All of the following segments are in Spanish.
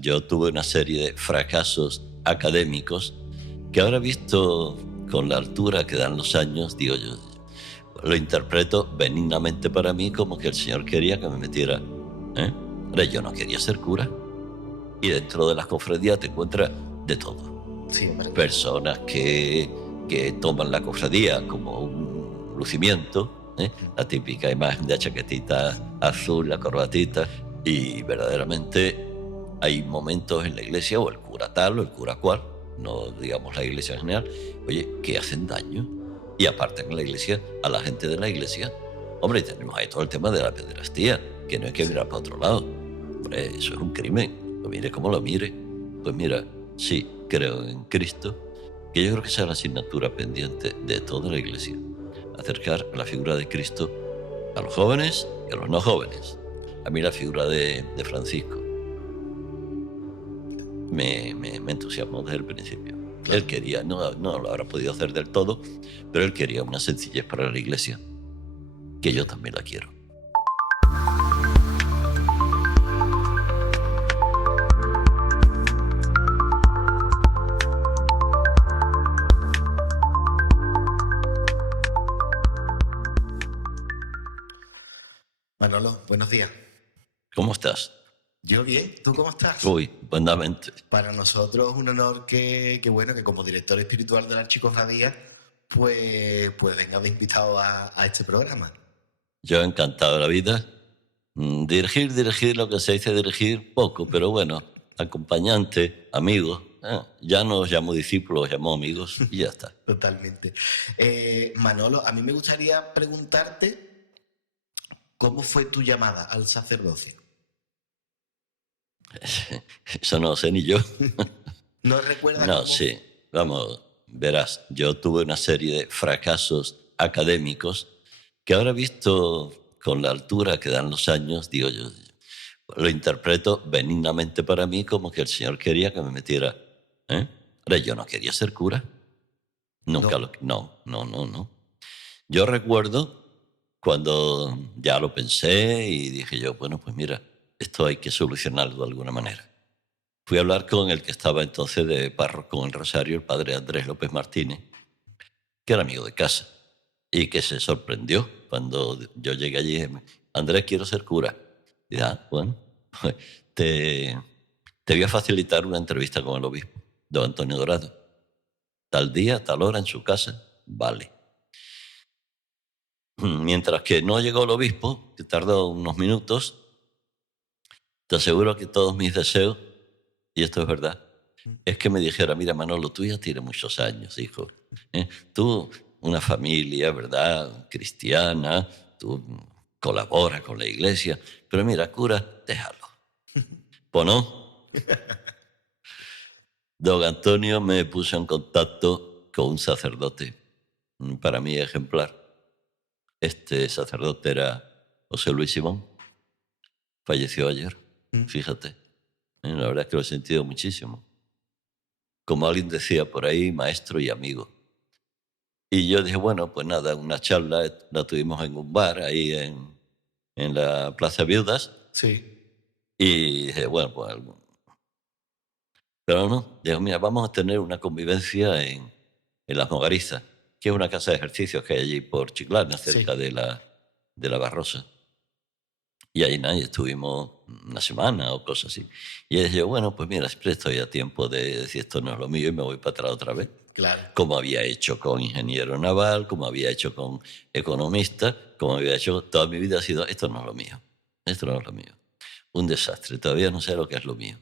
Yo tuve una serie de fracasos académicos que ahora visto con la altura que dan los años, digo yo, lo interpreto benignamente para mí como que el Señor quería que me metiera. Ahora, yo no quería ser cura. Y dentro de las cofradías te encuentras de todo. Sí, hombre. Personas que toman la cofradía como un lucimiento, la típica imagen de chaquetita azul, la corbatita, y verdaderamente hay momentos en la iglesia, o el cura tal o el cura cual, no digamos la iglesia en general, oye, que hacen daño y apartan en la iglesia a la gente de la iglesia. Hombre, y tenemos ahí todo el tema de la pederastía, que no hay que mirar para otro lado. Hombre, eso es un crimen. Lo mire como lo mire. Pues mira, sí, creo en Cristo, que yo creo que esa es la asignatura pendiente de toda la iglesia. Acercar la figura de Cristo a los jóvenes y a los no jóvenes. A mí la figura de Francisco me entusiasmó desde el principio. Él quería, no lo habrá podido hacer del todo, pero él quería una sencillez para la iglesia, que yo también la quiero. Manolo, buenos días. ¿Cómo estás? Yo bien, ¿tú cómo estás? Uy, buenamente. Para nosotros es un honor que como director espiritual de la Archicofradía, pues venga de invitado a este programa. Yo encantado de la vida. Dirigir lo que se dice dirigir, poco, pero bueno, acompañante, amigo. Ya no os llamo discípulos, os llamo amigos y ya está. Totalmente. Manolo, a mí me gustaría preguntarte cómo fue tu llamada al sacerdocio. Eso no lo sé ni yo. ¿No recuerdas No, cómo? sí. Vamos, verás, yo tuve una serie de fracasos académicos que ahora visto con la altura que dan los años, digo yo, lo interpreto benignamente para mí como que el Señor quería que me metiera. Ahora, yo no quería ser cura. Nunca No. No. Yo recuerdo cuando ya lo pensé y dije yo, bueno, pues mira, esto hay que solucionarlo de alguna manera. Fui a hablar con el que estaba entonces de párroco en el Rosario, el padre Andrés López Martínez, que era amigo de casa y que se sorprendió cuando yo llegué allí y dije, Andrés, quiero ser cura. Y dije, bueno, pues te voy a facilitar una entrevista con el obispo, don Antonio Dorado. Tal día, tal hora en su casa, vale. Mientras que no llegó el obispo, que tardó unos minutos, te aseguro que todos mis deseos, y esto es verdad, es que me dijera, mira Manolo, tú ya tienes muchos años, hijo. Tú, una familia, ¿verdad? Cristiana, tú colaboras con la iglesia, pero mira, cura, déjalo. Pues no. Don Antonio me puso en contacto con un sacerdote, para mí ejemplar. Este sacerdote era José Luis Simón, falleció ayer, fíjate. La verdad es que lo he sentido muchísimo. Como alguien decía por ahí, maestro y amigo. Y yo dije, bueno, pues nada, una charla la tuvimos en un bar ahí en la Plaza Viudas. Sí. Y dije, bueno, pues algo. Pero no, digo, mira, vamos a tener una convivencia en Las Mogarizas, que es una casa de ejercicios que hay allí por Chiclana, cerca Sí. de la Barrosa. Y ahí nadie estuvimos una semana o cosas así. Y ella dijo, bueno, pues mira, siempre estoy a tiempo de decir esto no es lo mío y me voy para atrás otra vez. Claro. Como había hecho con ingeniero naval, como había hecho con economista, como había hecho toda mi vida ha sido, esto no es lo mío, esto no es lo mío. Un desastre, todavía no sé lo que es lo mío.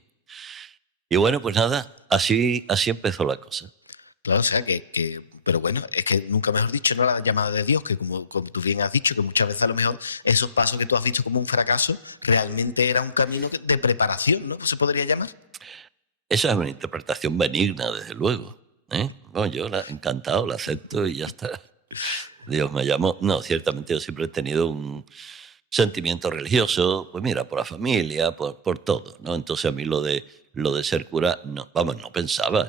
Y bueno, pues nada, así empezó la cosa. Claro, o sea pero bueno, es que nunca mejor dicho, ¿no? La llamada de Dios, que como tú bien has dicho, que muchas veces a lo mejor esos pasos que tú has visto como un fracaso, realmente era un camino de preparación, ¿no? ¿Se podría llamar? Esa es una interpretación benigna, desde luego. Bueno, yo encantado, la acepto y ya está. Dios me llamó. No, ciertamente yo siempre he tenido un sentimiento religioso, pues mira, por la familia, por todo, ¿no? Entonces a mí lo de ser cura, no, vamos, no pensaba,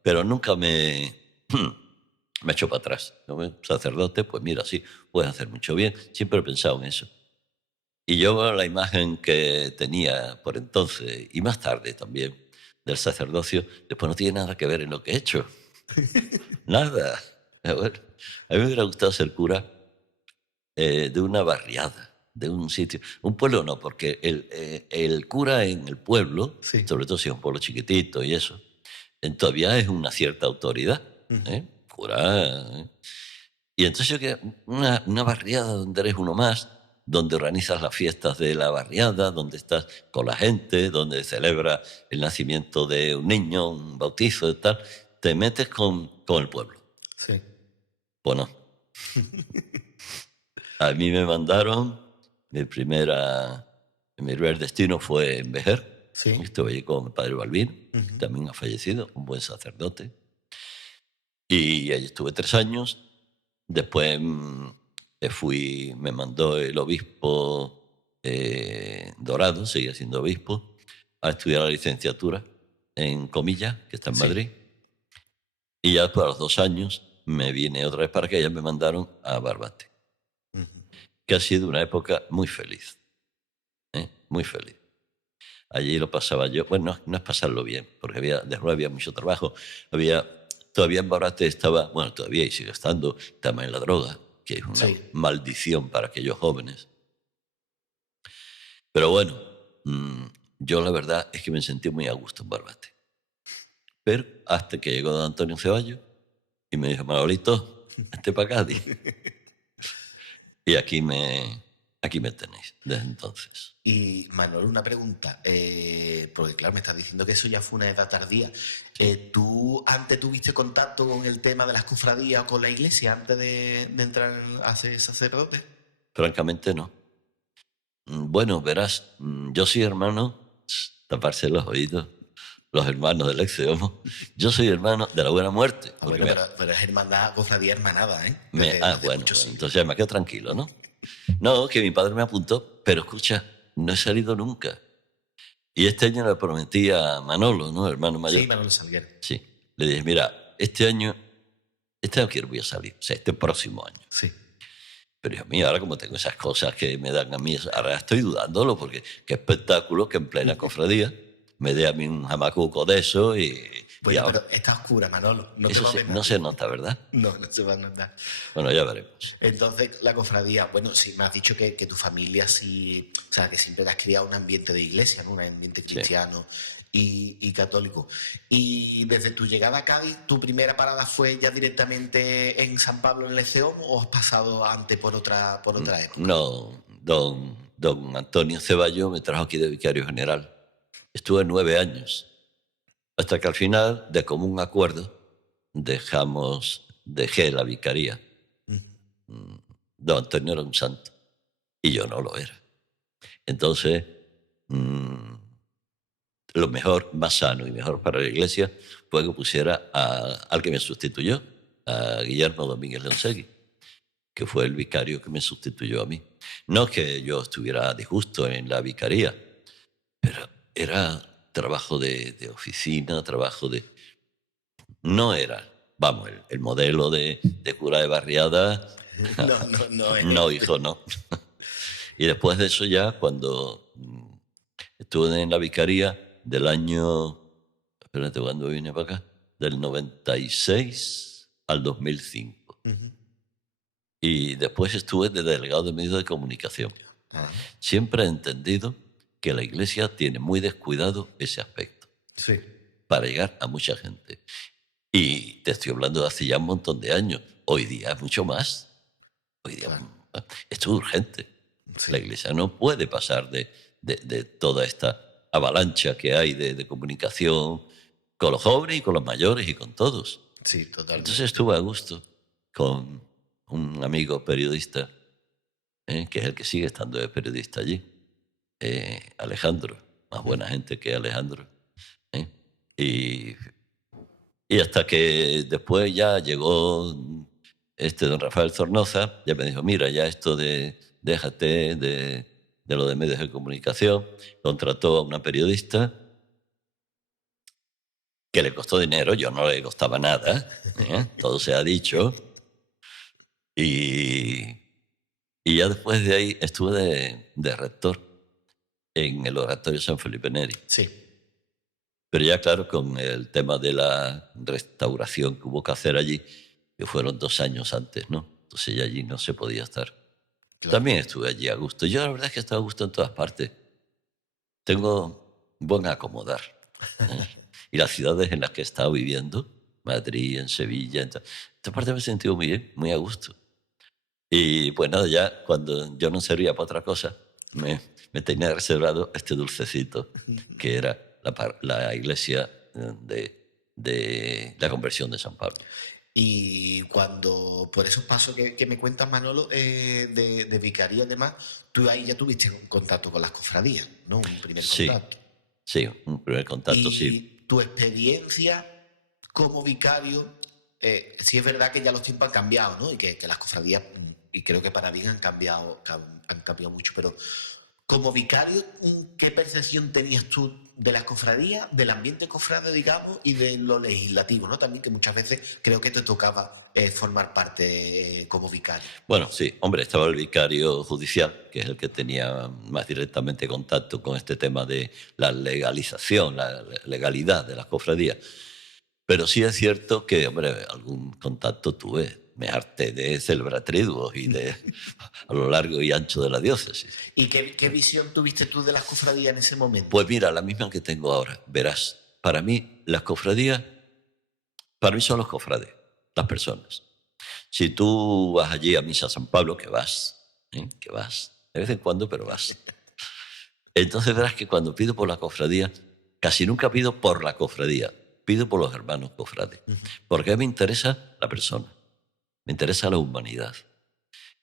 pero nunca me echó para atrás. ¿No? Sacerdote, pues mira, sí, puedes hacer mucho bien. Siempre he pensado en eso. Y yo la imagen que tenía por entonces, y más tarde también, del sacerdocio, después no tiene nada que ver en lo que he hecho. Nada. Bueno, a mí me hubiera gustado ser cura de una barriada, de un sitio. Un pueblo no, porque el cura en el pueblo, Sí. sobre todo si es un pueblo chiquitito y eso, todavía es una cierta autoridad. Ujú. Cura. Y entonces yo que una barriada donde eres uno más, donde organizas las fiestas de la barriada, donde estás con la gente, donde celebra el nacimiento de un niño, un bautizo y tal, te metes con el pueblo. Sí. Pues no. A mí me mandaron, mi primer destino fue en Vejer. Sí. Estuve allí con mi padre Balbino, Ujú. también ha fallecido, un buen sacerdote. Y allí estuve 3 años. Después me mandó el obispo Dorado, seguía siendo obispo, a estudiar la licenciatura en Comillas, que está en Sí. Madrid. Y ya después, a los 2 años, me vine otra vez para que ya me mandaron a Barbate, Ujú. que ha sido una época muy feliz, muy feliz. Allí lo pasaba yo, bueno, no es pasarlo bien, porque después había mucho trabajo. Todavía en Barbate estaba, bueno, todavía y sigue estando, también la droga, que es una Sí. maldición para aquellos jóvenes. Pero bueno, yo la verdad es que me sentí muy a gusto en Barbate. Pero hasta que llegó don Antonio Ceballos y me dijo, Manolito, vente para Cádiz. Y aquí me tenéis desde entonces. Y Manuel, una pregunta, porque claro, me estás diciendo que eso ya fue una edad tardía. Sí. ¿Tú antes tuviste contacto con el tema de las cofradías o con la iglesia antes de entrar a ser sacerdote? Francamente no. Bueno, verás, yo soy hermano, taparse los oídos, los hermanos del ex-homo. Yo soy hermano de la Buena Muerte. Ah, Porque bueno, pero es hermandad, cofradía hermanada, ¿eh? Desde bueno, muchos siglos. entonces ya me quedo tranquilo, ¿no? No, que mi padre me apuntó, pero escucha, no he salido nunca. Y este año le prometí a Manolo, ¿no? Hermano mayor. Sí, Manuel Salguero. Sí. Le dije, mira, este año quiero voy a salir, o sea, este próximo año. Sí. Pero Dios mío, ahora como tengo esas cosas que me dan a mí, ahora estoy dudándolo, porque qué espectáculo que en plena cofradía me dé a mí un jamacuco de eso y Bueno, ahora. pero está oscura, Manolo. No te Eso va a sí, ver no se nadie. nota, ¿verdad? No, no se va a notar. Bueno, ya veremos. Entonces, la cofradía, bueno, sí, me has dicho que tu familia sí, o sea, que siempre te has criado un ambiente de iglesia, ¿no? Un ambiente Sí. cristiano y católico. Y desde tu llegada a Cádiz, ¿tu primera parada fue ya directamente en San Pablo, en el Eceom, o has pasado antes por otra época? No, don Antonio Ceballos me trajo aquí de vicario general. Estuve 9 años, hasta que al final, de común acuerdo, dejé la vicaría. Don Antonio era un santo y yo no lo era. Entonces, lo mejor, más sano y mejor para la iglesia fue que pusiera al que me sustituyó, a Guillermo Domínguez Leonsegui, que fue el vicario que me sustituyó a mí. No es que yo estuviera disgusto en la vicaría, pero era trabajo de oficina, trabajo de. No era, vamos, el modelo de cura de barriada. No es No, este. hijo, no. Y después de eso ya, cuando estuve en la vicaría del año, espérate, ¿cuándo vine para acá? Del 96 al 2005. Ujú. Y después estuve de delegado de medios de comunicación. Ah, Siempre he entendido que la iglesia tiene muy descuidado ese aspecto sí, para llegar a mucha gente. Y te estoy hablando de hace ya un montón de años. Hoy día es mucho más. Hoy día claro, esto es urgente. sí. La iglesia no puede pasar de toda esta avalancha que hay de comunicación con los jóvenes y con los mayores y con todos. Sí, totalmente. Entonces estuve a gusto con un amigo periodista, que es el que sigue estando de periodista allí, Alejandro, más buena gente que Alejandro. ¿eh? Y, y hasta que después ya llegó don Rafael Zornoza, ya me dijo, mira, ya esto déjate de lo de medios de comunicación, contrató a una periodista que le costó dinero, yo no le costaba nada, todo se ha dicho, y ya después de ahí estuve de rector en el Oratorio San Felipe Neri. Sí. Pero ya claro, con el tema de la restauración que hubo que hacer allí, que fueron 2 años antes, ¿no? Entonces ya allí no se podía estar. Claro. También estuve allí a gusto. Yo la verdad es que he estado a gusto en todas partes. Tengo buen acomodar. ¿eh? Y las ciudades en las que he estado viviendo, Madrid, en Sevilla, en esta parte me he sentido muy bien, muy a gusto. Y pues nada, ya cuando yo no servía para otra cosa, me tenía reservado este dulcecito, que era la iglesia de la conversión de San Pablo. Y cuando, por esos pasos que me cuentas, Manolo, de vicaría y demás, tú ahí ya tuviste un contacto con las cofradías, ¿no? Un primer Sí, contacto. sí, un primer contacto, sí. Y tu experiencia como vicario, sí es verdad que ya los tiempos han cambiado, ¿no? Y que las cofradías, y creo que para bien han cambiado mucho, pero como vicario, ¿qué percepción tenías tú de las cofradías, del ambiente cofrade, digamos, y de lo legislativo, ¿no? También que muchas veces creo que te tocaba formar parte como vicario. Bueno, sí, hombre, estaba el vicario judicial, que es el que tenía más directamente contacto con este tema de la legalización, la legalidad de las cofradías. Pero sí es cierto que, hombre, algún contacto tuve. Me harté de celebrar triduos y de a lo largo y ancho de la diócesis. ¿Y qué visión tuviste tú de las cofradías en ese momento? Pues mira, la misma que tengo ahora. Verás, para mí las cofradías, para mí son los cofrades, las personas. Si tú vas allí a Misa San Pablo, que vas, de vez en cuando, pero vas. Entonces verás que cuando pido por la cofradía, casi nunca pido por la cofradía, pido por los hermanos cofrades. Porque a mí me interesa la persona, me interesa la humanidad.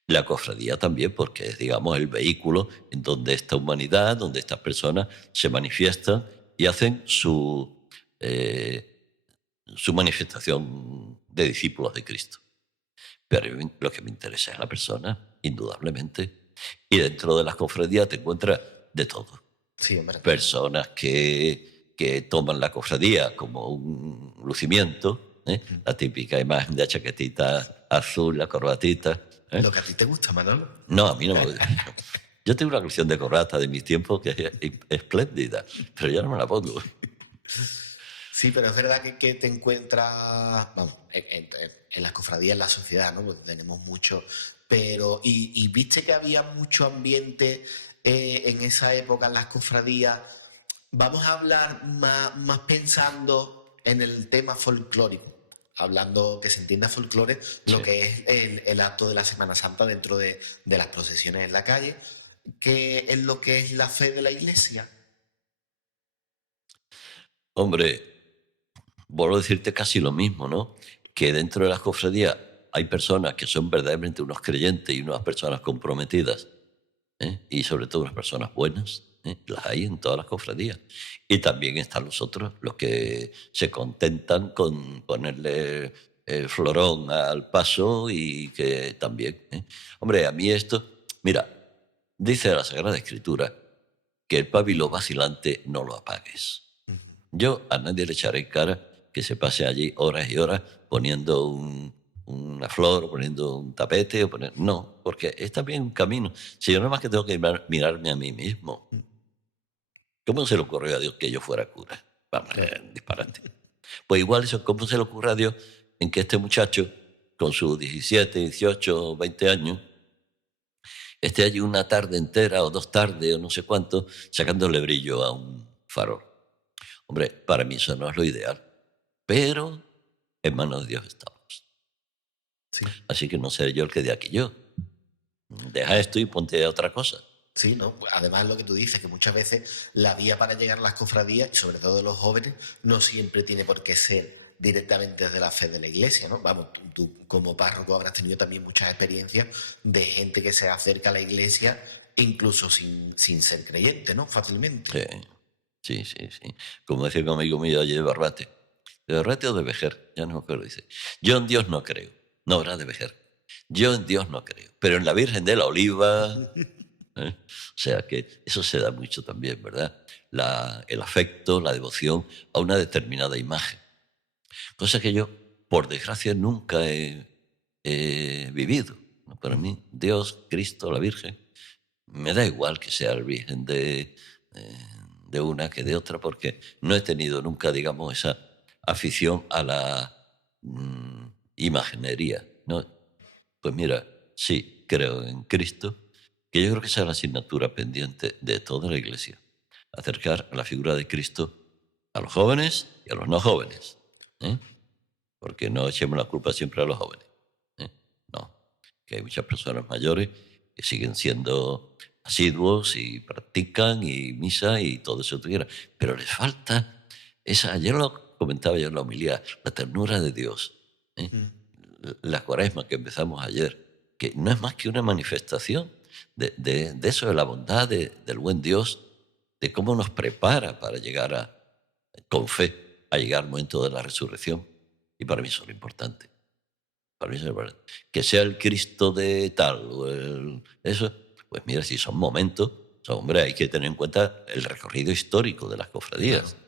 La cofradía también, porque es, digamos, el vehículo en donde esta humanidad, donde estas personas se manifiestan y hacen su manifestación de discípulos de Cristo. Pero a mí lo que me interesa es la persona, indudablemente. Y dentro de las cofradías te encuentras de todo. Sí, hombre. Personas que toman la cofradía como un lucimiento, la típica imagen de la chaquetita azul, la corbatita. Lo que a ti te gusta, Manolo. No, a mí no me gusta. Yo tengo una colección de corbatas de mis tiempos que es espléndida, pero ya no me la pongo. Sí, pero es verdad que te encuentras, vamos, en las cofradías, en la sociedad, ¿no? Pues tenemos mucho, pero, y viste que había mucho ambiente en esa época en las cofradías. Vamos a hablar más pensando en el tema folclórico, hablando que se entienda folclore, lo Sí. que es el acto de la Semana Santa dentro de las procesiones en la calle, que es lo que es la fe de la iglesia. Hombre, vuelvo a decirte casi lo mismo, ¿no? Que dentro de las cofradías hay personas que son verdaderamente unos creyentes y unas personas comprometidas, y sobre todo unas personas buenas, las hay en todas las cofradías. Y también están los otros, los que se contentan con ponerle el florón al paso y que también. Hombre, a mí esto, mira, dice la Sagrada Escritura que el pábilo vacilante no lo apagues. Yo a nadie le echaré en cara que se pase allí horas y horas poniendo una flor, o poniendo un tapete, no, porque es también un camino. Si yo nada más que tengo que mirarme a mí mismo, ¿cómo se le ocurrió a Dios que yo fuera cura? Vamos, disparate. Pues igual eso, ¿cómo se le ocurre a Dios en que este muchacho, con sus 17, 18, 20 años, esté allí una tarde entera o 2 tardes o no sé cuánto, sacándole brillo a un farol? Hombre, para mí eso no es lo ideal, pero en manos de Dios estamos. Sí. Así que no seré yo el que dé aquí yo. Deja esto y ponte a otra cosa. Sí, ¿no? Además, lo que tú dices, que muchas veces la vía para llegar a las cofradías, sobre todo de los jóvenes, no siempre tiene por qué ser directamente desde la fe de la iglesia, ¿no? Vamos, tú como párroco habrás tenido también muchas experiencias de gente que se acerca a la iglesia incluso sin ser creyente, ¿no? Fácilmente. Sí. Como decía un amigo mío ayer de Barbate o de Vejer, ya no me acuerdo, dice, yo en Dios no creo, no habrá de Vejer, yo en Dios no creo, pero en la Virgen de la Oliva, ¿eh? O sea que eso se da mucho también, ¿verdad? El afecto, la devoción a una determinada imagen. Cosa que yo, por desgracia, nunca he vivido, ¿no? Para mí, Dios, Cristo, la Virgen, me da igual que sea el virgen de una que de otra, porque no he tenido nunca, digamos, esa afición a la imaginería, ¿no? Pues mira, sí, creo en Cristo, que yo creo que esa es la asignatura pendiente de toda la Iglesia. Acercar a la figura de Cristo a los jóvenes y a los no jóvenes. ¿Eh? Porque no echemos la culpa siempre a los jóvenes. ¿Eh? No, que hay muchas personas mayores que siguen siendo asiduos y practican y misa y todo eso tuviera. Pero les falta esa, ayer lo comentaba yo en la homilía, la ternura de Dios. ¿Eh? Mm. La cuaresma que empezamos ayer, que no es más que una manifestación de eso, de la bondad del buen Dios, de cómo nos prepara para llegar con fe, a llegar al momento de la resurrección. Y para mí eso es lo importante. Para mí eso es lo importante. Que sea el Cristo de tal, o eso, pues mira, si son momentos, hombre, hay que tener en cuenta el recorrido histórico de las cofradías. Claro.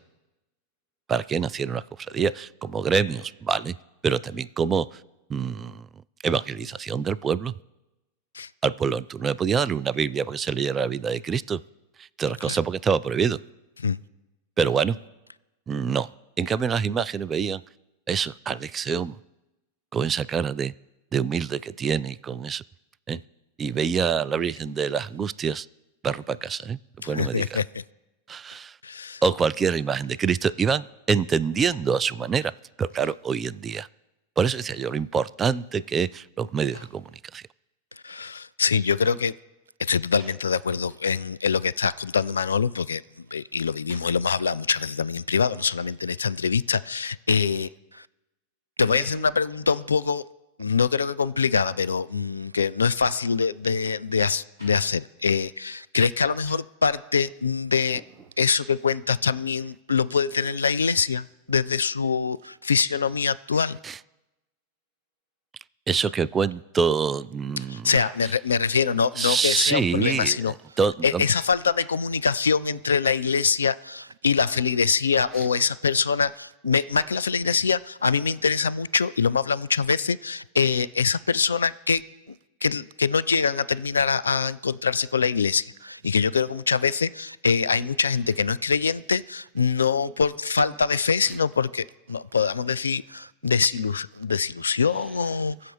¿Para qué nacieron las cofradías? Como gremios, vale, pero también como evangelización del pueblo. Al pueblo tú no le podías darle una Biblia para que se leyera la vida de Cristo. De otras cosas porque estaba prohibido. Mm. Pero bueno, no. En cambio, en las imágenes veían eso, Alexión, con esa cara de humilde que tiene y con eso. ¿Eh? Y veía a la Virgen de las Angustias, barro para casa, ¿eh? Después no me digas. O cualquier imagen de Cristo, iban entendiendo a su manera. Pero claro, hoy en día. Por eso decía yo, lo importante que es los medios de comunicación. Sí, yo creo que estoy totalmente de acuerdo en lo que estás contando, Manolo, porque, y lo vivimos y lo hemos hablado muchas veces también en privado, no solamente en esta entrevista. Te voy a hacer una pregunta un poco, no creo que complicada, pero que no es fácil de hacer. ¿Crees que a lo mejor parte de eso que cuentas también lo puede tener la Iglesia desde su fisionomía actual? Eso que cuento, O sea, me refiero, no que sea un problema, sí, sino vamos, esa falta de comunicación entre la iglesia y la feligresía o esas personas, más que la feligresía, a mí me interesa mucho, y lo hemos hablado muchas veces, esas personas que no llegan a terminar a encontrarse con la iglesia. Y que yo creo que muchas veces hay mucha gente que no es creyente, no por falta de fe, sino porque, no, podamos decir, desilusión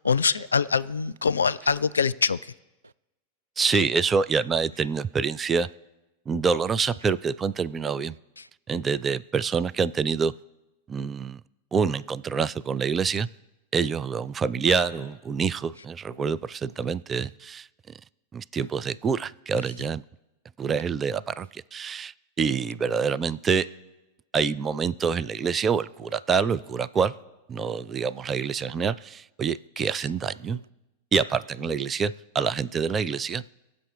o no sé, como algo que les choque. sí, eso, y además he tenido experiencias dolorosas, pero que después han terminado bien. De personas que han tenido mm, un encontronazo con la iglesia, ellos, o un familiar, un hijo, recuerdo perfectamente mis tiempos de cura, que ahora ya el cura es el de la parroquia. Y verdaderamente hay momentos en la iglesia, o el cura tal, o el cura cual, no digamos la iglesia en general, oye, que hacen daño y apartan a la iglesia, a la gente de la iglesia.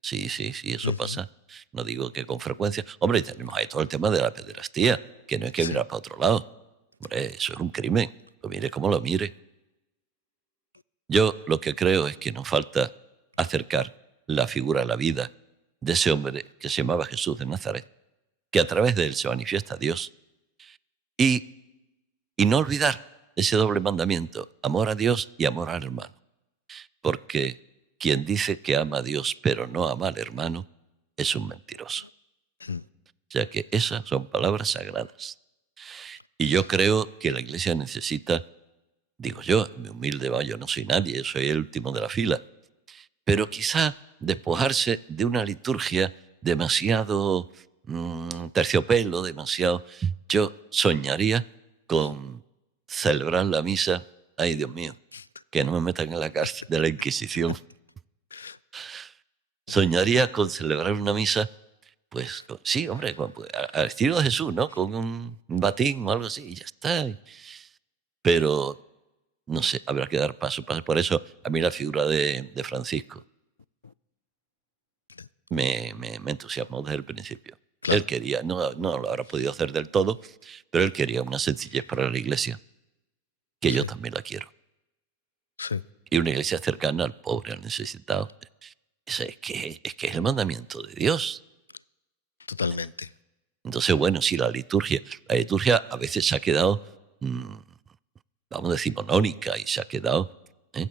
Sí, sí, sí, eso Ujú. pasa. No digo que con frecuencia. Hombre, tenemos ahí todo el tema de la pederastía, que no hay que Sí. mirar para otro lado. Hombre, eso es un crimen. Lo mire como lo mire. Yo lo que creo es que nos falta acercar la figura, la vida de ese hombre que se llamaba Jesús de Nazaret, que a través de él se manifiesta Dios, y no olvidar ese doble mandamiento, amor a Dios y amor al hermano. Porque quien dice que ama a Dios pero no ama al hermano es un mentiroso. Mm. O sea que esas son palabras sagradas. Y yo creo que la iglesia necesita, digo yo, mi humilde, yo no soy nadie, soy el último de la fila, pero quizá despojarse de una liturgia demasiado terciopelo, demasiado. Yo soñaría con celebrar la misa, ay Dios mío, que no me metan en la cárcel de la Inquisición. Soñaría con celebrar una misa, pues sí, hombre, pues, al estilo de Jesús, ¿no? Con un batín o algo así, y ya está. Pero, no sé, habrá que dar paso. Por eso, a mí la figura de Francisco me entusiasmó desde el principio. Él Claro. quería, no lo habrá podido hacer del todo, pero él quería una sencillez para la iglesia, que yo Sí. también la quiero. Sí. Y una iglesia cercana al pobre, al necesitado. Es que es el mandamiento de Dios. Totalmente. Entonces, bueno, sí, la liturgia a veces se ha quedado, vamos a decir, monónica y se ha quedado, ¿eh?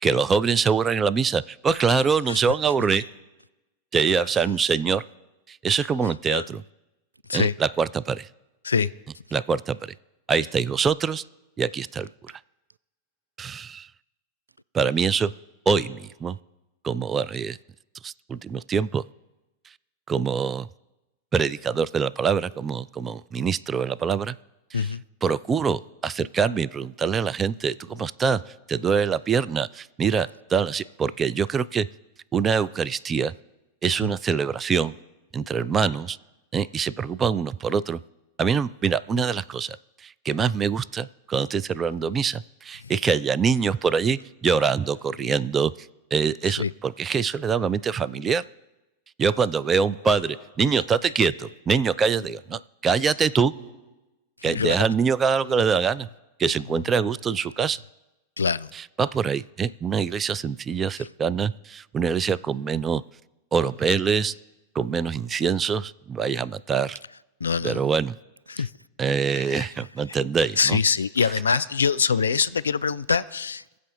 Que los jóvenes se aburran en la misa. Pues claro, no se van a aburrir. Que ahí sale un señor. Eso es como en el teatro, Sí, la cuarta pared. sí. La cuarta pared. Ahí estáis vosotros y aquí está el cura. Para mí eso, hoy mismo, como bueno, estos últimos tiempos, como predicador de la palabra, como ministro de la palabra, Ujú. procuro acercarme y preguntarle a la gente, ¿tú cómo estás? ¿Te duele la pierna? Mira, tal, así. Porque yo creo que una Eucaristía es una celebración entre hermanos, y se preocupan unos por otros. A mí, mira, una de las cosas que más me gusta cuando estoy celebrando misa es que haya niños por allí llorando, corriendo, eso, Sí, porque es que eso le da una mente familiar. Yo cuando veo a un padre, niño, estate quieto, niño, cállate, digo, no, cállate tú, que deja claro, al niño que haga lo que le dé la gana, que se encuentre a gusto en su casa. claro. Va por ahí, ¿eh? Una iglesia sencilla, cercana, una iglesia con menos oropeles, con menos inciensos, vais a matar. No, no. Pero bueno, ¿me entendéis, Sí, no? sí. Y además, yo sobre eso te quiero preguntar,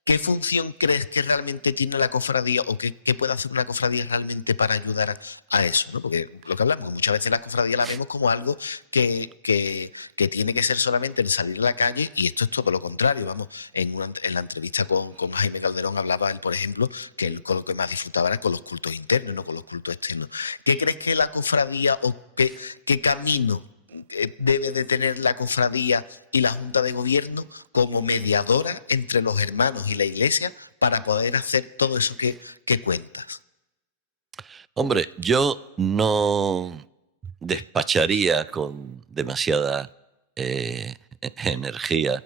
¿qué función crees que realmente tiene la cofradía o qué puede hacer una cofradía realmente para ayudar a eso? ¿No? Porque lo que hablamos, muchas veces la cofradía la vemos como algo que tiene que ser solamente el salir a la calle y esto es todo lo contrario. Vamos, en la entrevista con Jaime Calderón hablaba él, por ejemplo, que él con lo que más disfrutaba era con los cultos internos, no con los cultos externos. ¿Qué crees que la cofradía o qué camino debe de tener la cofradía y la Junta de Gobierno como mediadora entre los hermanos y la Iglesia para poder hacer todo eso que cuentas? Hombre, yo no despacharía con demasiada energía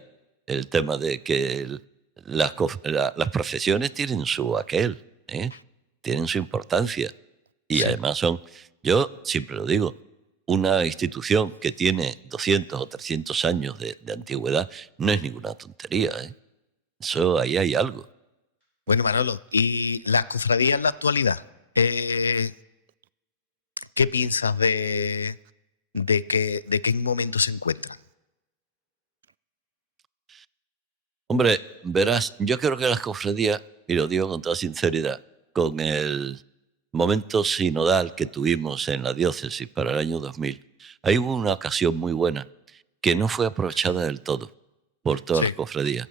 el tema de que las profesiones tienen su aquel, ¿eh? Tienen su importancia. Y Sí. además son, yo siempre lo digo, una institución que tiene 200 o 300 años de antigüedad no es ninguna tontería, ¿eh? Eso ahí hay algo. Bueno, Manolo, ¿y las cofradías en la actualidad? ¿Qué piensas de qué momento se encuentran? Hombre, verás, yo creo que las cofradías, y lo digo con toda sinceridad, con el momento sinodal que tuvimos en la diócesis para el año 2000, ahí hubo una ocasión muy buena que no fue aprovechada del todo por todas Sí, las cofradías.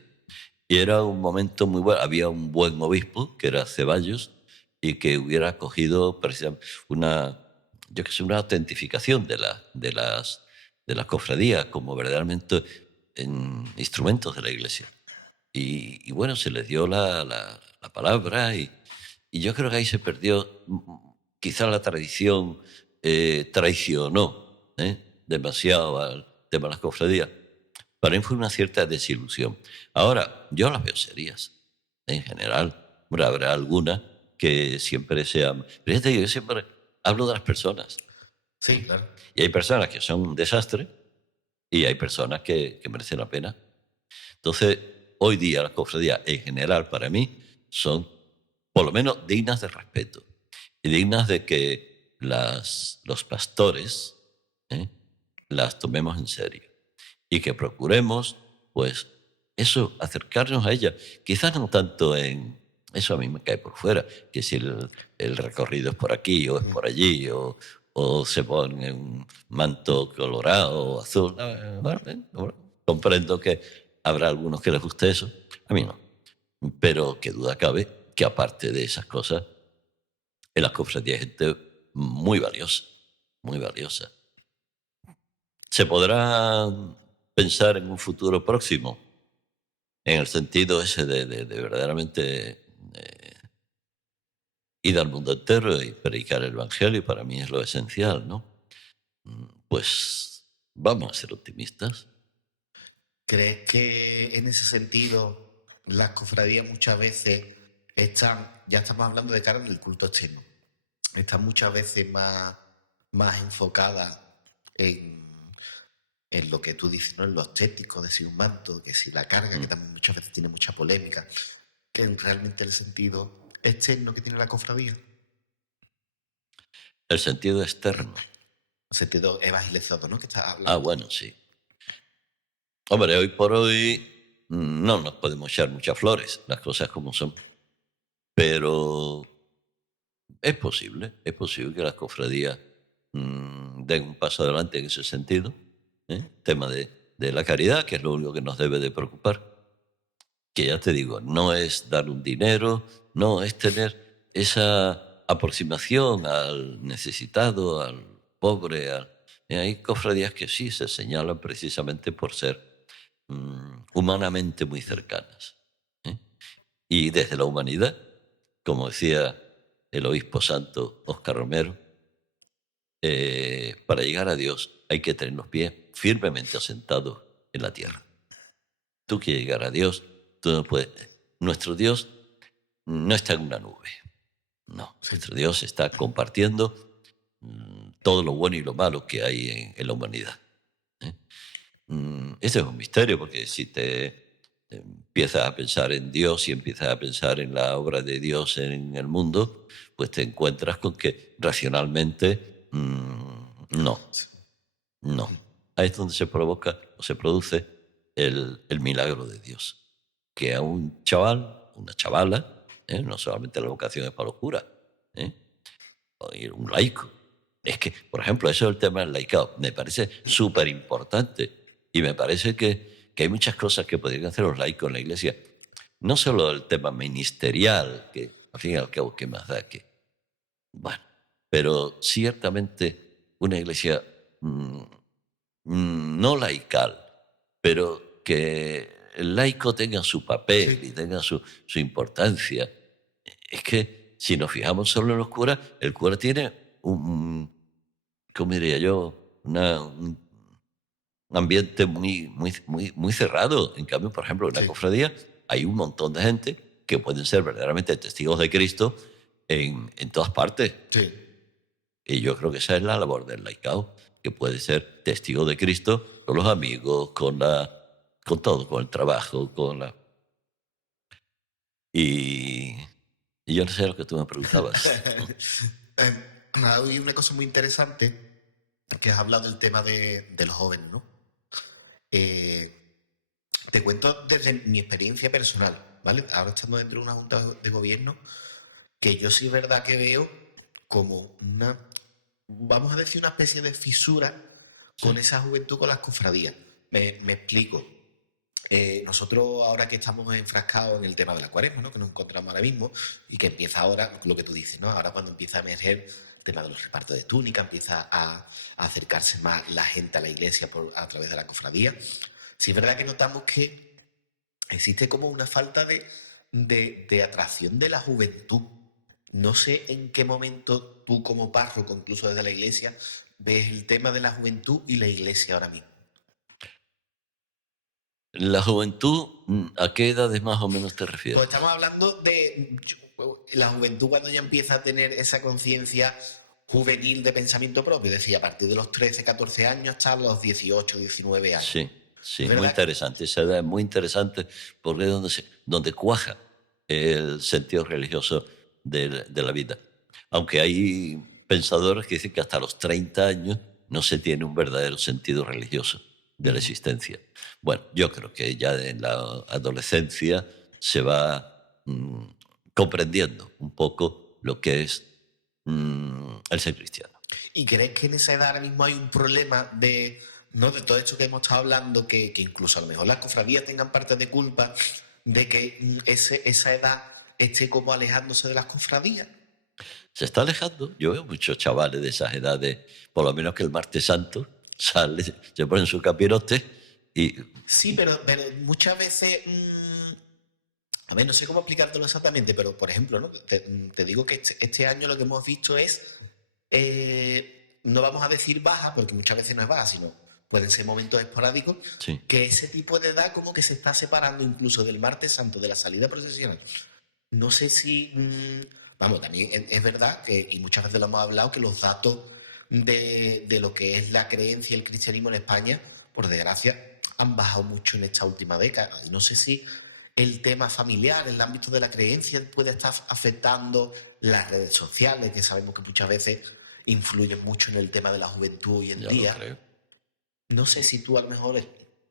Y era un momento muy bueno. Había un buen obispo, que era Ceballos, y que hubiera cogido precisamente una, yo que sé, una autentificación de las cofradías como verdaderamente instrumentos de la Iglesia. Y bueno, se les dio la palabra y yo creo que ahí se perdió, quizá la tradición traicionó demasiado al tema de las cofradías. Para mí fue una cierta desilusión. Ahora, yo las veo serias, en general. Bueno, habrá algunas que siempre sean... Pero ya te digo, yo siempre hablo de las personas. sí, ¿Eh? claro. Y hay personas que son un desastre y hay personas que merecen la pena. Entonces, hoy día las cofradías en general para mí son por lo menos dignas de respeto y dignas de que los pastores ¿eh? las tomemos en serio y que procuremos, pues, eso, acercarnos a ellas. Quizás no tanto en... Eso a mí me cae por fuera, que si el recorrido es por aquí o es por allí, o se pone un manto colorado o azul. Bueno, bueno, comprendo que habrá algunos que les guste eso, a mí no. Pero qué duda cabe que aparte de esas cosas, en las cofradías hay gente muy valiosa, muy valiosa. ¿Se podrá pensar en un futuro próximo? En el sentido ese de verdaderamente ir al mundo entero y predicar el Evangelio, para mí es lo esencial, ¿no? Pues vamos a ser optimistas. ¿Crees que en ese sentido las cofradías muchas veces están, ya estamos hablando de cara en el culto externo, están muchas veces más enfocadas en lo que tú dices, ¿no? En lo estético de si un manto, que si la carga, que Mm. también muchas veces tiene mucha polémica, que en realmente el sentido externo que tiene la cofradía, El sentido externo. el sentido evangelizado, ¿no? Que estás Ah, hablando. bueno, sí. Hombre, hoy por hoy no nos podemos echar muchas flores, las cosas como son. Pero es posible que las cofradías den un paso adelante en ese sentido. Tema de la caridad, que es lo único que nos debe de preocupar. Que ya te digo, no es dar un dinero, no, es tener esa aproximación al necesitado, al pobre. Hay cofradías que sí se señalan precisamente por ser humanamente muy cercanas. ¿eh? Y desde la humanidad, como decía el obispo santo Óscar Romero, para llegar a Dios hay que tener los pies firmemente asentados en la tierra. Tú quieres llegar a Dios, tú no puedes. Nuestro Dios no está en una nube. No, nuestro Dios está compartiendo todo lo bueno y lo malo que hay en la humanidad. Ese es un misterio, porque si te empiezas a pensar en Dios y empiezas a pensar en la obra de Dios en el mundo, pues te encuentras con que racionalmente no. Ahí es donde se provoca o se produce el milagro de Dios. Que a un chaval, una chavala, no solamente la vocación es para los curas, o un laico. Es que, por ejemplo, eso es el tema del laicado. Me parece súper importante. Y me parece que hay muchas cosas que podrían hacer los laicos en la Iglesia. No solo el tema ministerial, que al fin y al cabo, ¿qué más da? Que, bueno, pero ciertamente una Iglesia no laical, pero que el laico tenga su papel y tenga su importancia. Es que si nos fijamos solo en los curas, el cura tiene ¿cómo diría yo? Un ambiente muy cerrado. En cambio, por ejemplo, en la cofradía hay un montón de gente que pueden ser verdaderamente testigos de Cristo en todas partes. Sí. Y yo creo que esa es la labor del laicado, que puede ser testigo de Cristo con los amigos, con todo, con el trabajo, Y yo no sé lo que tú me preguntabas. Hay una cosa muy interesante, que has hablado del tema de los jóvenes, ¿no? Te cuento desde mi experiencia personal, ¿vale? Ahora estando dentro de una junta de gobierno, que yo sí es verdad que veo como vamos a decir, una especie de fisura con esa juventud, con las cofradías. Me explico. Nosotros ahora que estamos enfrascados en el tema de la cuaresma, ¿no? Que nos encontramos ahora mismo y que empieza ahora lo que tú dices, ¿no? Ahora cuando empieza a emerger el tema de los repartos de túnica, empieza a acercarse más la gente a la iglesia a través de la cofradía. Sí es verdad que notamos que existe como una falta de atracción de la juventud. No sé en qué momento tú como párroco, incluso desde la iglesia, ves el tema de la juventud y la iglesia ahora mismo. La juventud, ¿a qué edades más o menos te refieres? Pues estamos hablando de la juventud cuando ya empieza a tener esa conciencia juvenil de pensamiento propio, es decir, a partir de los 13, 14 años hasta los 18, 19 años. Sí, muy interesante. Esa edad es muy interesante porque es donde cuaja el sentido religioso de la vida. Aunque hay pensadores que dicen que hasta los 30 años no se tiene un verdadero sentido religioso de la existencia. Bueno, yo creo que ya en la adolescencia se va comprendiendo un poco lo que es el ser cristiano. ¿Y crees que en esa edad ahora mismo hay un problema de todo esto que hemos estado hablando, que incluso a lo mejor las cofradías tengan parte de culpa de que esa edad esté como alejándose de las cofradías? Se está alejando. Yo veo muchos chavales de esas edades, por lo menos que el martes santo sale, se ponen su capirote y... Sí, pero muchas veces... a ver, no sé cómo explicártelo exactamente, pero por ejemplo, ¿no? Te digo que este año lo que hemos visto es... no vamos a decir baja, porque muchas veces no es baja, sino pueden ser momentos esporádicos, que ese tipo de edad como que se está separando incluso del martes santo, de la salida procesional. No sé si... vamos, también es verdad que, y muchas veces lo hemos hablado, que los datos de lo que es la creencia y el cristianismo en España, por desgracia, han bajado mucho en esta última década. No sé si el tema familiar, el ámbito de la creencia puede estar afectando las redes sociales, que sabemos que muchas veces influyen mucho en el tema de la juventud hoy en día. Lo creo. No sé si tú a lo mejor...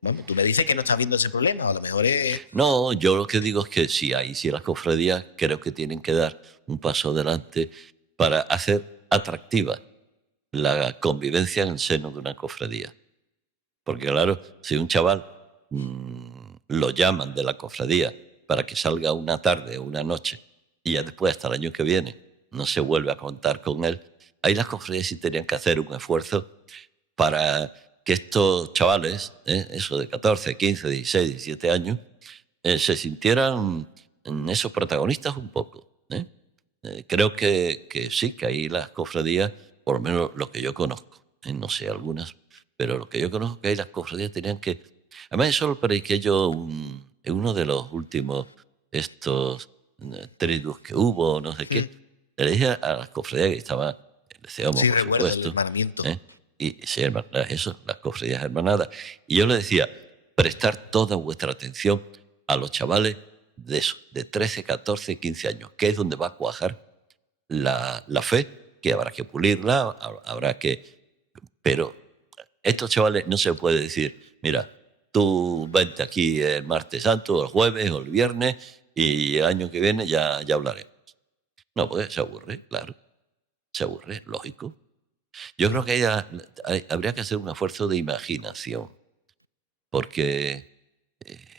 Vamos, tú me dices que no estás viendo ese problema, a lo mejor es... No, yo lo que digo es que sí las cofradías creo que tienen que dar un paso adelante para hacer atractiva la convivencia en el seno de una cofradía. Porque claro, si un chaval lo llaman de la cofradía para que salga una tarde o una noche y ya después hasta el año que viene no se vuelve a contar con él, ahí las cofradías sí tenían que hacer un esfuerzo para que estos chavales, eso de 14, 15, 16, 17 años, se sintieran esos protagonistas un poco. Creo que sí, que ahí las cofradías, por lo menos lo que yo conozco, no sé algunas, pero lo que yo conozco que ahí las cofradías tenían que... Además eso lo prediqué yo en uno de los últimos estos triduos que hubo, no sé qué. Le dije a las cofradías que estaban, el deseamos Sí, por recuerdo el supuesto, hermanamiento. y sí, eso, las cofradías hermanadas. Y yo le decía, prestar toda vuestra atención a los chavales de eso, de 13, 14, 15 años, que es donde va a cuajar la fe, que habrá que pulirla, habrá que... Pero estos chavales no se puede decir, mira, tú vente aquí el martes santo, o el jueves, o el viernes, y el año que viene ya hablaremos. No, pues se aburre, claro, se aburre, lógico. Yo creo que habría que hacer un esfuerzo de imaginación, porque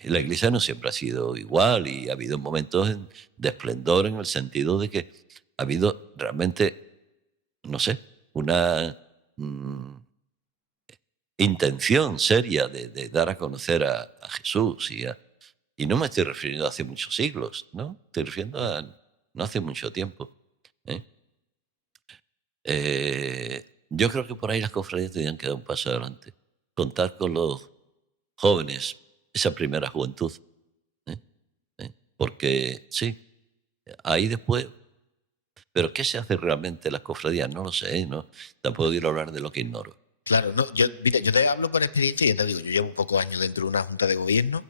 la Iglesia no siempre ha sido igual y ha habido momentos de esplendor en el sentido de que ha habido realmente, no sé, una intención seria de dar a conocer a Jesús. Y no me estoy refiriendo a hace muchos siglos, ¿no? Estoy refiriendo a no hace mucho tiempo. ¿eh? Yo creo que por ahí las cofradías tenían que dar un paso adelante. Contar con los jóvenes, esa primera juventud. ¿eh? Porque sí, ahí después... Pero ¿qué se hace realmente en las cofradías? No lo sé, ¿no? Tampoco quiero hablar de lo que ignoro. Claro, no, mira, yo te hablo por experiencia y ya te digo, yo llevo pocos años dentro de una junta de gobierno,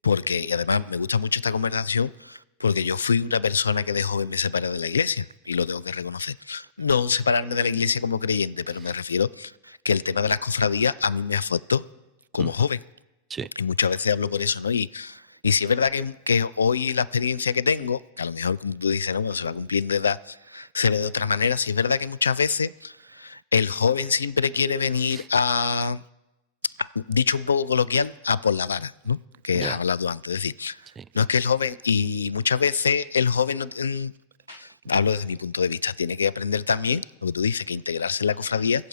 porque, y además me gusta mucho esta conversación, porque yo fui una persona que de joven me separé de la iglesia, y lo tengo que reconocer. No separarme de la iglesia como creyente, pero me refiero que el tema de las cofradías a mí me afectó como joven. Sí. Y muchas veces hablo por eso, ¿no? Y si es verdad que hoy la experiencia que tengo, que a lo mejor, como tú dices, ¿no? Cuando se va cumpliendo edad, se ve de otra manera, si es verdad que muchas veces el joven siempre quiere venir dicho un poco coloquial, a por la vara, ¿no? Que has Ya, hablado antes. Es decir, sí, no es que el joven, y muchas veces el joven, hablo desde mi punto de vista, tiene que aprender también, lo que tú dices, que integrarse en la cofradía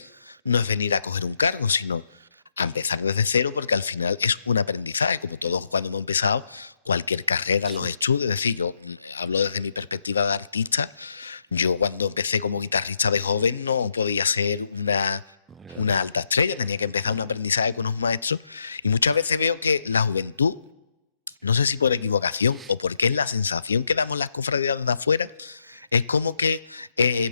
no es venir a coger un cargo, sino a empezar desde cero, porque al final es un aprendizaje, como todos cuando hemos empezado cualquier carrera, los estudios. Es decir, yo hablo desde mi perspectiva de artista. Yo cuando empecé como guitarrista de joven no podía ser una alta estrella, tenía que empezar un aprendizaje con unos maestros. Y muchas veces veo que la juventud, no sé si por equivocación o porque es la sensación que damos las cofradías de afuera, es como que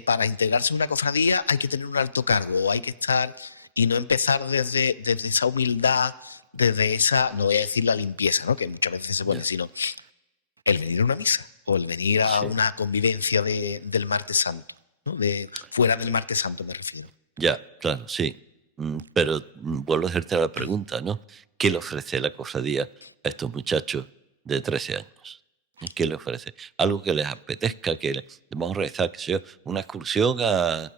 para integrarse en una cofradía hay que tener un alto cargo, o hay que estar y no empezar desde esa humildad, desde esa, no voy a decir la limpieza, ¿no? Que muchas veces se pone, ya, sino el venir a una misa o el venir a sí. una convivencia del martes santo, ¿no? Fuera del martes santo me refiero. Ya, claro, sí. Pero vuelvo a hacerte la pregunta, ¿no? ¿Qué le ofrece la cofradía a estos muchachos de 13 años? ¿Qué le ofrece? Algo que les apetezca, vamos a realizar, qué sé yo, una excursión a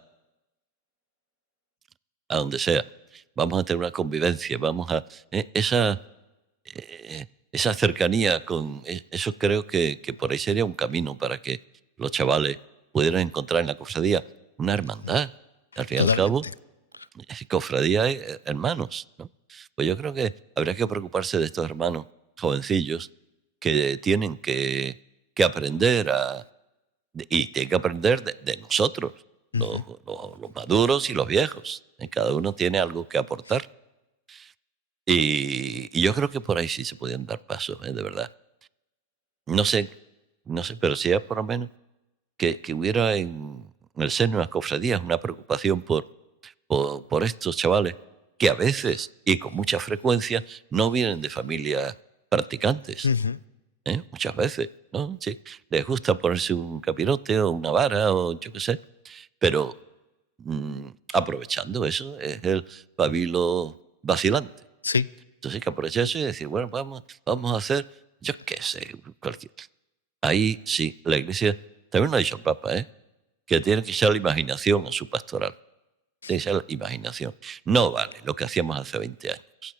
donde sea. Vamos a tener una convivencia, esa cercanía con... Eso creo que por ahí sería un camino para que los chavales pudieran encontrar en la cofradía una hermandad. Al fin y al Totalmente. cabo, cofradía es hermanos, ¿no? Pues yo creo que habría que preocuparse de estos hermanos jovencillos que tienen que aprender y tienen que aprender de nosotros, Ujú. los maduros y los viejos. Cada uno tiene algo que aportar. Y yo creo que por ahí sí se podían dar pasos, de verdad. No sé, no sé, pero sí por lo menos que hubiera en el seno de las cofradías una preocupación por estos chavales que a veces y con mucha frecuencia no vienen de familias practicantes, Ujú. muchas veces, ¿no? Sí, les gusta ponerse un capirote o una vara o yo qué sé, pero aprovechando eso es el pabilo vacilante. Sí. Entonces hay que aprovechar eso y decir, bueno, vamos a hacer, yo qué sé, cualquier... Ahí sí, la Iglesia, también lo ha dicho el Papa, ¿eh? que tiene que echar la imaginación a su pastoral. Tiene que echar la imaginación. No vale lo que hacíamos hace 20 años.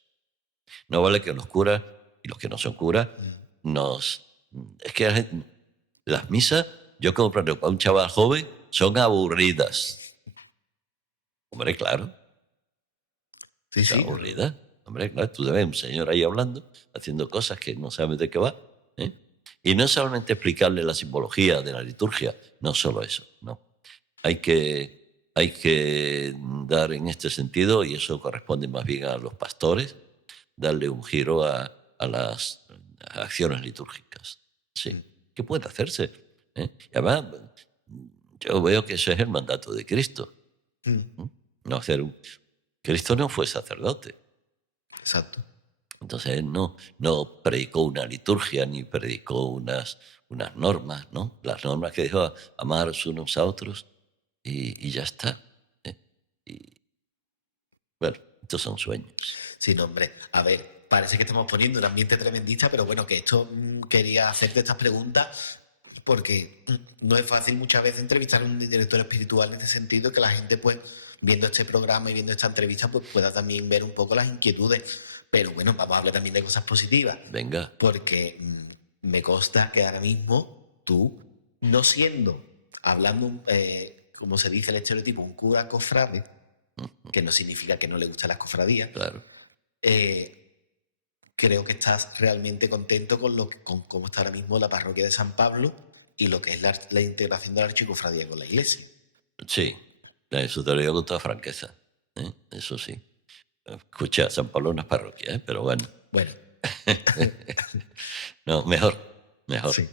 No vale que los curas y los que no son curas nos... Es que las misas, yo como para un chaval joven, son aburridas. Hombre, claro, Sí, son sí. aburridas. Hombre, claro, tú ves un señor ahí hablando, haciendo cosas que no sabes de qué va. ¿eh? Y no es solamente explicarle la simbología de la liturgia, no solo eso, no. Hay que dar en este sentido, y eso corresponde más bien a los pastores, darle un giro a las acciones litúrgicas. Sí, que puede hacerse. Y además, yo veo que ese es el mandato de Cristo. No hacer Cristo no fue sacerdote. Exacto. Entonces él no predicó una liturgia ni predicó unas normas, ¿no? Las normas que dijo, amaros unos a otros y ya está. ¿eh? Y bueno, estos son sueños. Sí, no, hombre. A ver, parece que estamos poniendo un ambiente tremendista, pero bueno, que esto quería hacerte estas preguntas porque no es fácil muchas veces entrevistar a un director espiritual en ese sentido, que la gente, pues, viendo este programa y viendo esta entrevista, pues pueda también ver un poco las inquietudes. Pero bueno, vamos a hablar también de cosas positivas. Venga. Porque me consta que ahora mismo tú, no siendo, hablando, como se dice el estereotipo, un cura cofrade, que no significa que no le gustan las cofradías, Claro. Creo que estás realmente contento con cómo está ahora mismo la parroquia de San Pablo y lo que es la integración de la archicofradía con la iglesia. Sí, eso te lo digo con toda franqueza. Eso sí. Escucha, San Pablo no es parroquia, pero bueno. Bueno. No, mejor. Sí.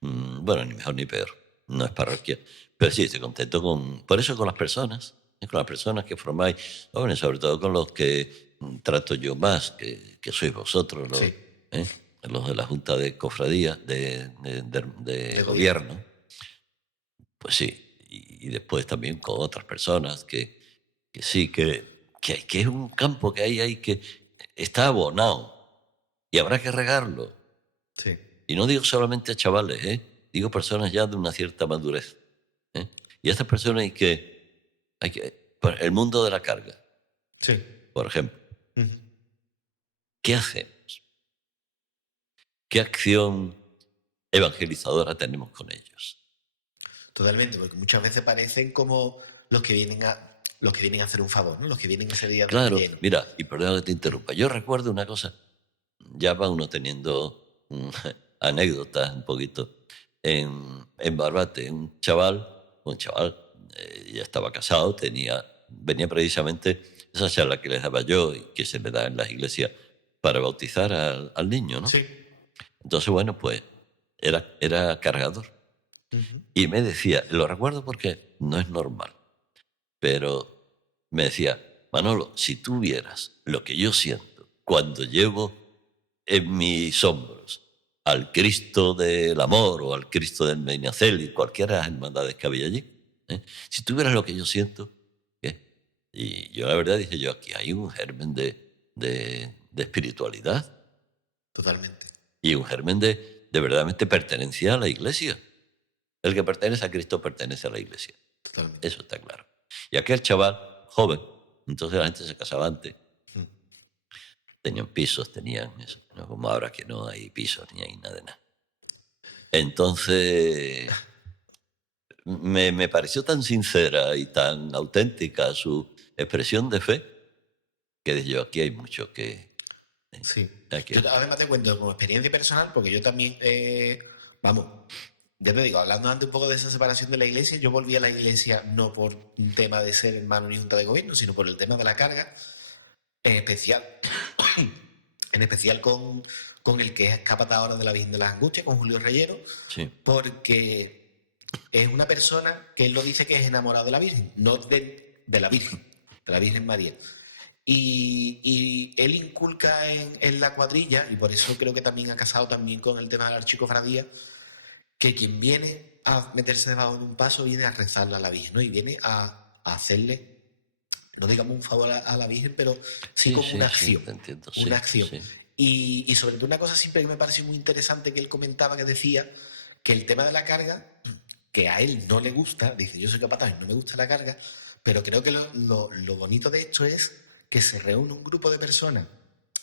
Bueno, ni mejor ni peor. No es parroquia. Pero sí, estoy contento por eso con las personas que formáis, jóvenes, sobre todo con los que trato yo más, que sois vosotros, Sí. los de la Junta de Cofradía, de Gobierno. Pues sí, y después también con otras personas que sí, que es un campo que hay que está abonado y habrá que regarlo. Sí. Y no digo solamente a chavales, digo personas ya de una cierta madurez. Y a estas personas hay que el mundo de la carga, Sí. por ejemplo. ¿Qué hacemos? ¿Qué acción evangelizadora tenemos con ellos? Totalmente, porque muchas veces parecen como los que vienen a hacer un favor, ¿no? Los que vienen ese día de Claro, relleno. mira, y perdona que te interrumpa, yo recuerdo una cosa, ya va uno teniendo anécdotas un poquito. En Barbate, un chaval, ya estaba casado, venía precisamente esa charla que les daba yo y que se le da en las iglesias para bautizar al niño, ¿no? Sí. Entonces, bueno, pues era cargador. Y me decía, lo recuerdo porque no es normal, pero me decía, Manolo, si tú vieras lo que yo siento cuando llevo en mis hombros al Cristo del Amor o al Cristo del Medinaceli, cualquiera de las hermandades que había allí, si tú vieras lo que yo siento, ¿qué? Y yo la verdad dije yo, aquí hay un germen de espiritualidad. Totalmente. Y un germen de verdaderamente pertenencia a la iglesia. El que pertenece a Cristo pertenece a la iglesia. Totalmente. Eso está claro. Y aquel chaval, joven, entonces la gente se casaba antes. Tenían pisos, tenían eso. No como ahora que no hay pisos ni hay nada de nada. Entonces, me pareció tan sincera y tan auténtica su expresión de fe que dije yo, aquí hay mucho que... Sí. Aquí Yo además te cuento como experiencia personal, porque yo también, vamos, ya te digo, hablando antes un poco de esa separación de la iglesia, yo volví a la iglesia no por un tema de ser hermano ni junta de gobierno, sino por el tema de la carga, en especial con el que es capataz ahora de la Virgen de las Angustias, con Julio Reyero, sí. porque es una persona que él lo dice que es enamorado de la Virgen, no de la Virgen, de la Virgen María. Y él inculca en la cuadrilla, y por eso creo que también ha casado también con el tema de la archicofradía, que quien viene a meterse debajo de un paso viene a rezarle a la Virgen, ¿no? Y viene a hacerle, no digamos un favor a la Virgen, pero sí como una acción. Te entiendo, una acción. Sí. Y sobre todo una cosa siempre que me pareció muy interesante que él comentaba, que decía que el tema de la carga que a él no le gusta, dice, yo soy capataz y no me gusta la carga, pero creo que lo bonito de esto es que se reúne un grupo de personas,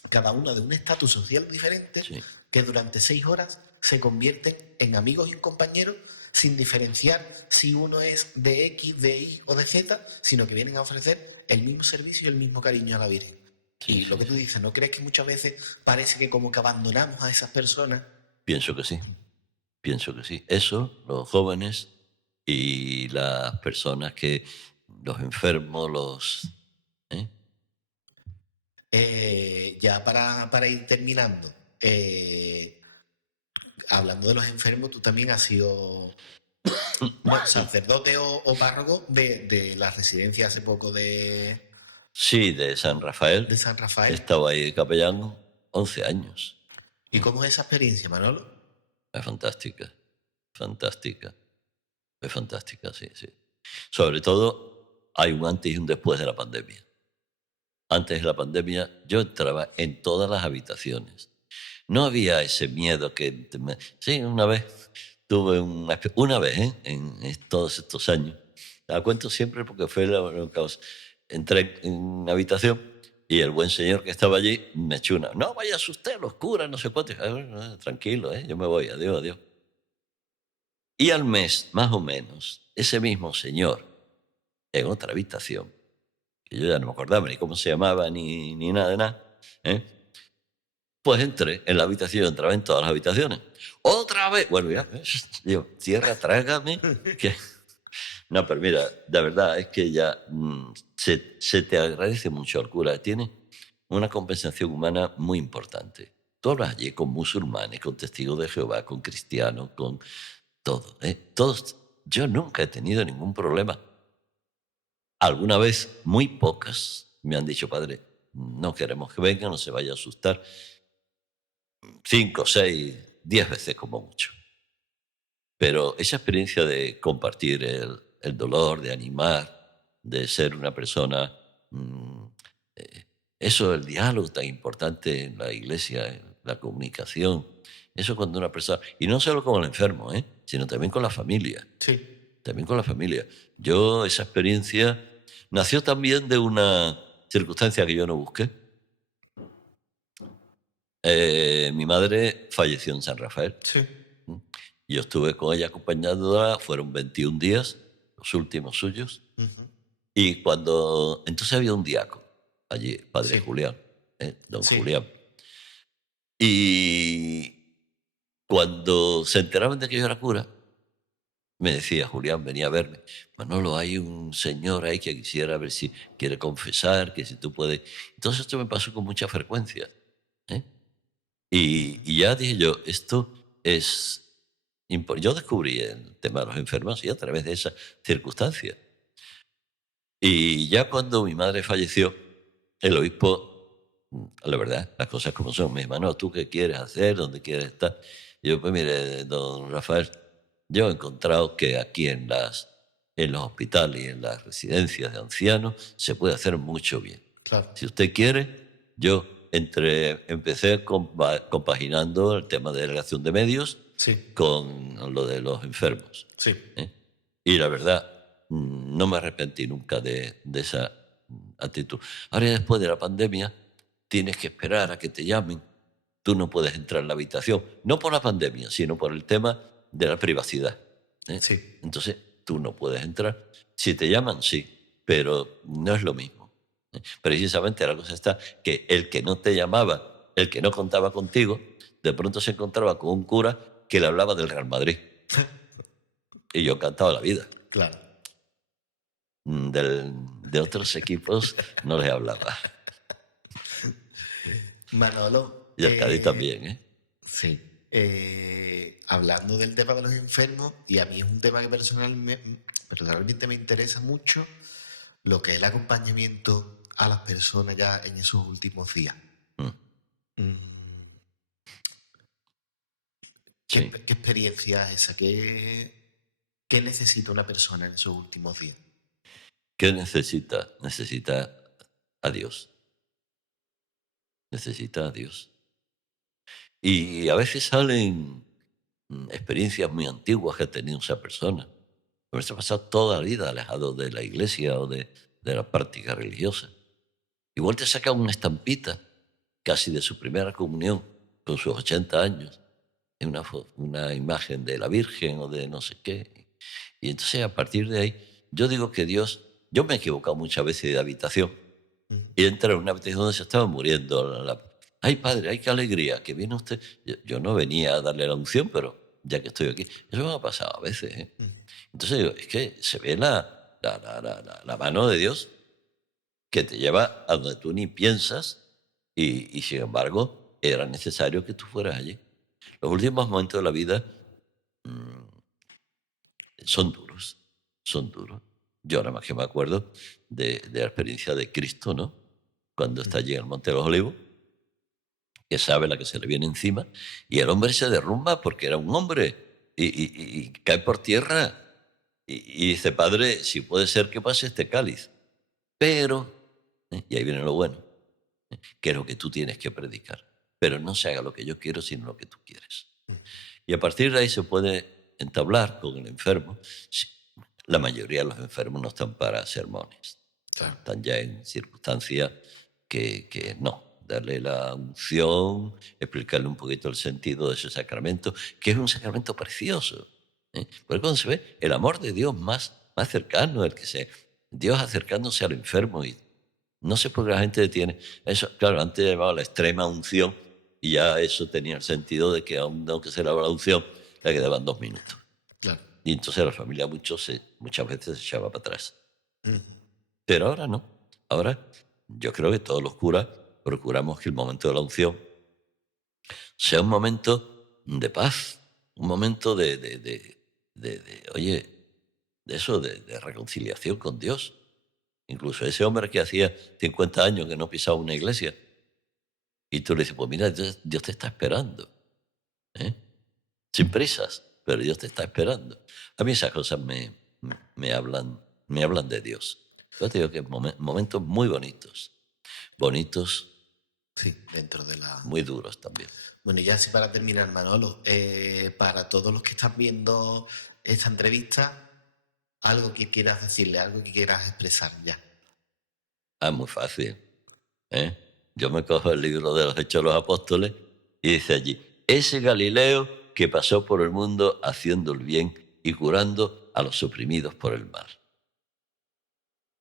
cada uno de un estatus social diferente, Sí, que durante 6 horas se convierten en amigos y en compañeros sin diferenciar si uno es de X, de Y o de Z, sino que vienen a ofrecer el mismo servicio y el mismo cariño a la Virgen. sí, Y lo sí, que tú sí. dices, ¿no crees que muchas veces parece que como que abandonamos a esas personas? Pienso que sí, pienso que sí. Eso, los jóvenes y las personas que, los enfermos, ¿eh? Ya para ir terminando, hablando de los enfermos, tú también has sido, bueno, sacerdote o párroco de la residencia hace poco Sí, de San de Rafael. San He Rafael. estado ahí de capellán 11 años. ¿Y ¿Eh? cómo es esa experiencia, Manolo? Es fantástica, fantástica, es fantástica, sí, sí. Sobre todo, hay un antes y un después de la pandemia. Antes de la pandemia, yo entraba en todas las habitaciones. No había ese miedo que... Sí, una vez tuve una vez, ¿eh? Todos estos años. La cuento siempre porque fue la causa. Entré en una habitación y el buen señor que estaba allí me echó una. No vaya usted, los curas, no sé cuánto. Dije, bueno, tranquilo, yo me voy, adiós, adiós. Y al mes, más o menos, ese mismo señor, en otra habitación, que yo ya no me acordaba ni cómo se llamaba ni nada de nada, ¿eh? Pues entré en la habitación, entraba en todas las habitaciones. ¡Otra vez! Bueno, ya, digo, tierra, trágame. Que... No, pero mira, la verdad es que ya se te agradece mucho al cura. Tiene una compensación humana muy importante. Tú hablas allí con musulmanes, con testigos de Jehová, con cristianos, con todo. Todos, yo nunca he tenido ningún problema. Alguna vez, muy pocas, me han dicho, padre, no queremos que venga, no se vaya a asustar. 5, 6, 10 veces como mucho. Pero esa experiencia de compartir el dolor, de animar, de ser una persona, mm, eh, eso, el diálogo tan importante en la iglesia, la comunicación, eso cuando una persona, y no solo con el enfermo, sino también con la familia, Sí, también con la familia. Yo esa experiencia nació también de una circunstancia que yo no busqué. Mi madre falleció en San Rafael. sí. ¿Mm? Yo estuve con ella acompañándola, fueron 21 días, los últimos suyos, Ujú. y cuando... Entonces había un diácono allí, padre Sí, Julián, don sí. Julián. Y cuando se enteraban de que yo era cura, me decía, Julián, venía a verme, Manolo, hay un señor ahí que quisiera ver si quiere confesar, que si tú puedes... Entonces esto me pasó con mucha frecuencia. ¿Eh? Y ya dije yo, esto es... Yo descubrí el tema de los enfermos y a través de esa circunstancia. Y ya cuando mi madre falleció, el obispo, la verdad, las cosas como son, me dijo, Manolo, ¿tú qué quieres hacer? ¿Dónde quieres estar? Y yo, pues mire, don Rafael, yo he encontrado que aquí en los hospitales y en las residencias de ancianos se puede hacer mucho bien. Claro. Si usted quiere, yo empecé compaginando el tema de delegación de medios Sí, con lo de los enfermos. sí. ¿Eh? Y la verdad, no me arrepentí nunca de esa actitud. Ahora, ya después de la pandemia, tienes que esperar a que te llamen. Tú no puedes entrar en la habitación, no por la pandemia, sino por el tema de la privacidad. Sí. Entonces, tú no puedes entrar. Si te llaman, sí, pero no es lo mismo. Precisamente la cosa está que el que no te llamaba, el que no contaba contigo, de pronto se encontraba con un cura que le hablaba del Real Madrid. Y yo encantado de la vida. Claro. De otros equipos no les hablaba. Manolo, Y el Cádiz también, ¿eh? sí. Hablando del tema de los enfermos, y a mí es un tema que personalmente me interesa mucho, lo que es el acompañamiento a las personas ya en esos últimos días. Mm, Mm, sí. ¿Qué experiencia es esa? ¿Qué necesita una persona en esos últimos días? ¿Qué necesita? Necesita a Dios. Necesita a Dios. Y a veces salen experiencias muy antiguas que ha tenido esa persona. Haberse pasado toda la vida alejado de la iglesia o de la práctica religiosa. Igual te saca una estampita casi de su primera comunión con sus 80 años, en una imagen de la Virgen o de no sé qué. Y entonces a partir de ahí, yo digo que Dios, yo me he equivocado muchas veces de habitación y entré en una habitación donde se estaba muriendo. Ay, padre, ay, qué alegría, que viene usted. Yo no venía a darle la unción, pero ya que estoy aquí, eso me ha pasado a veces. ¿Eh? Entonces digo, es que se ve la mano de Dios que te lleva a donde tú ni piensas y sin embargo era necesario que tú fueras allí. Los últimos momentos de la vida son duros, son duros. Yo nada más que me acuerdo de la experiencia de Cristo, ¿no? Cuando está allí en el Monte de los Olivos, que sabe la que se le viene encima, y el hombre se derrumba porque era un hombre y cae por tierra y dice, Padre, si puede ser que pase este cáliz, pero, y ahí viene lo bueno, que es lo que tú tienes que predicar, pero no se haga lo que yo quiero, sino lo que tú quieres. Y a partir de ahí se puede entablar con el enfermo. La mayoría de los enfermos no están para sermones, están ya en circunstancias que no. Darle la unción, explicarle un poquito el sentido de ese sacramento, que es un sacramento precioso. Porque cuando se ve el amor de Dios más cercano, Dios acercándose al enfermo, y no sé por qué la gente detiene eso. Claro, antes llamaba la extrema unción y ya eso tenía el sentido de que aunque se daba la unción, le quedaban 2 minutos. Claro. Y entonces la familia muchas veces se echaba para atrás. Pero ahora no. Ahora yo creo que todos los curas procuramos que el momento de la unción sea un momento de paz, un momento oye, de eso, de reconciliación con Dios. Incluso ese hombre que hacía 50 años que no pisaba una iglesia, y tú le dices, pues mira, Dios te está esperando. Sin prisas, pero Dios te está esperando. A mí esas cosas me hablan de Dios. Yo te digo que momentos muy bonitos. Sí, dentro de la... Muy duros también. Bueno, y ya así para terminar, Manolo, para todos los que están viendo esta entrevista, algo que quieras decirle, algo que quieras expresar ya. Muy fácil. Yo me cojo el libro de los Hechos de los Apóstoles y dice allí, ese Galileo que pasó por el mundo haciendo el bien y curando a los oprimidos por el mal.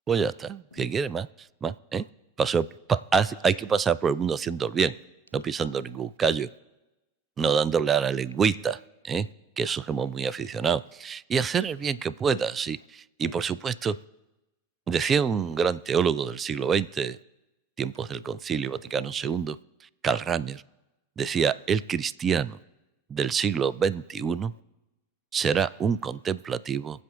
Pues ya está, ¿qué quiere más? Hay que pasar por el mundo haciendo el bien, no pisando ningún callo, no dándole a la lengüita, que eso somos muy aficionados. Y hacer el bien que puedas. Y por supuesto, decía un gran teólogo del siglo XX, tiempos del Concilio Vaticano II, Karl Rahner, decía, el cristiano del siglo XXI será un contemplativo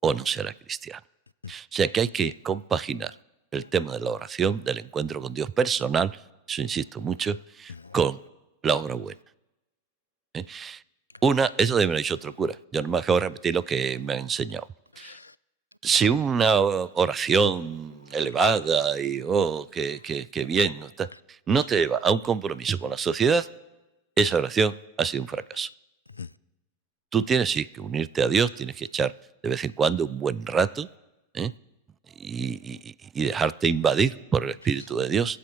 o no será cristiano. O sea que hay que compaginar el tema de la oración, del encuentro con Dios personal, eso insisto mucho, con la obra buena. Eso me lo ha dicho otro cura, yo no me acabo de repetir lo que me ha enseñado. Si una oración elevada y qué bien, no te lleva a un compromiso con la sociedad, esa oración ha sido un fracaso. Tú tienes que unirte a Dios, tienes que echar de vez en cuando un buen rato y dejarte invadir por el Espíritu de Dios.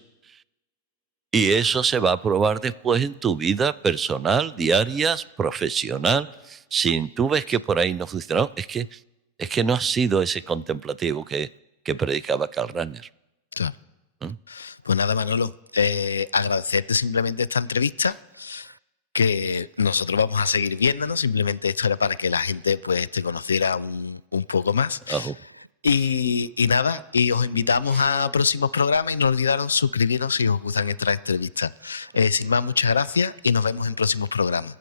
Y eso se va a probar después en tu vida personal, diaria, profesional. Si tú ves que por ahí no funciona, es que no has sido ese contemplativo que predicaba Karl Rahner. Claro. Pues nada, Manolo, agradecerte simplemente esta entrevista, que nosotros vamos a seguir viéndonos, simplemente esto era para que la gente pues te conociera un poco más. Y nada, y os invitamos a próximos programas y no olvidaros suscribiros si os gustan estas entrevistas. Sin más, muchas gracias y nos vemos en próximos programas.